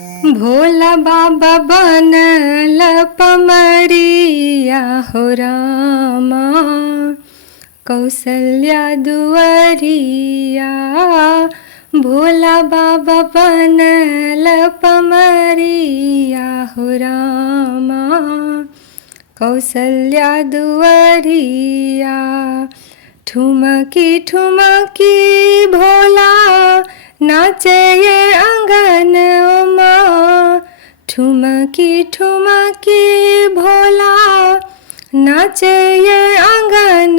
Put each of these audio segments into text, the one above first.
भोला बाबा बनल पमरिया हो रामा, कौशल्या दुआरिया। भोला बाबा बनल पमरिया हो रामा, कौशल्या दुआरिया। ठुमकी ठुमकी भोला नाचे ये आंगन माँ, ठुमकी ठुमकी भोला नाचे ये आंगन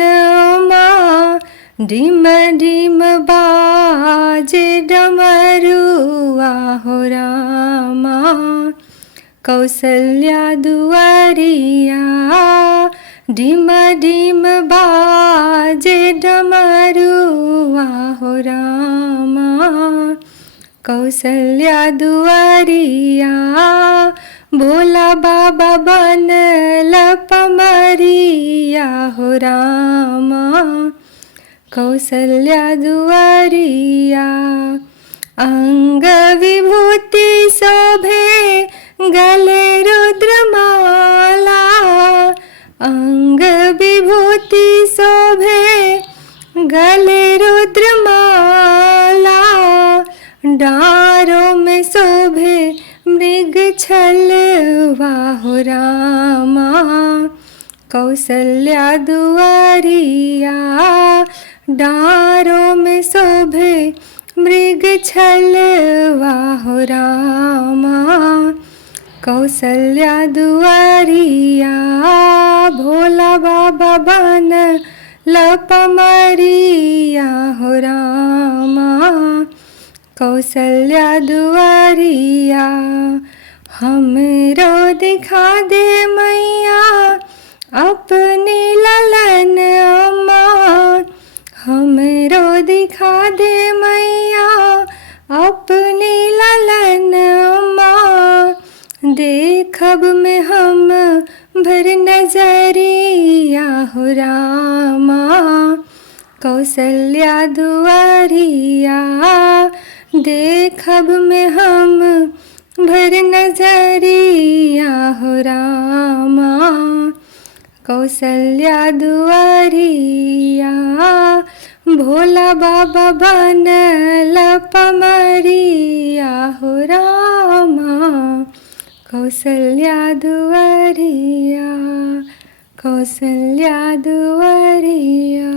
माँ। डिम डिम बाजे डमरुआ हो रामा, कौशल्या दुआरिया। डिम डिम बाजे डमरुआ हो रामा, कौशल्या दुआरिया। भोला बाबा बनल पमरिया हो रामा, कौशल्या दुआरिया। अंग विभूति शोभे गले रुद्रमाला, अंग विभूति शोभे गले रुद्रमाला। डारों में शोभे मृग छलवा हो रामा, कौशल्या दुआरिया। डारों में शोभे मृग छलवा हो रामा, कौशल्या दुआरिया। भोला बाबा बनल पमरिया हो रामा, कौशल्या दुआरिया। हमरो दिखा दे मैया अपनी ललन अम्मा, हमरो दिखा दे मैया अपनी ललन अम्मा। देखब में हम भर नजरिया हो रामा, कौशल्या दुआरिया। देखब में हम भर नजरिया हो रामा, कौशल्या दुआरिया। भोला बाबा बनल पमरिया हो रामा, कौशल्या दुआरिया, कौशल्या दुआरिया।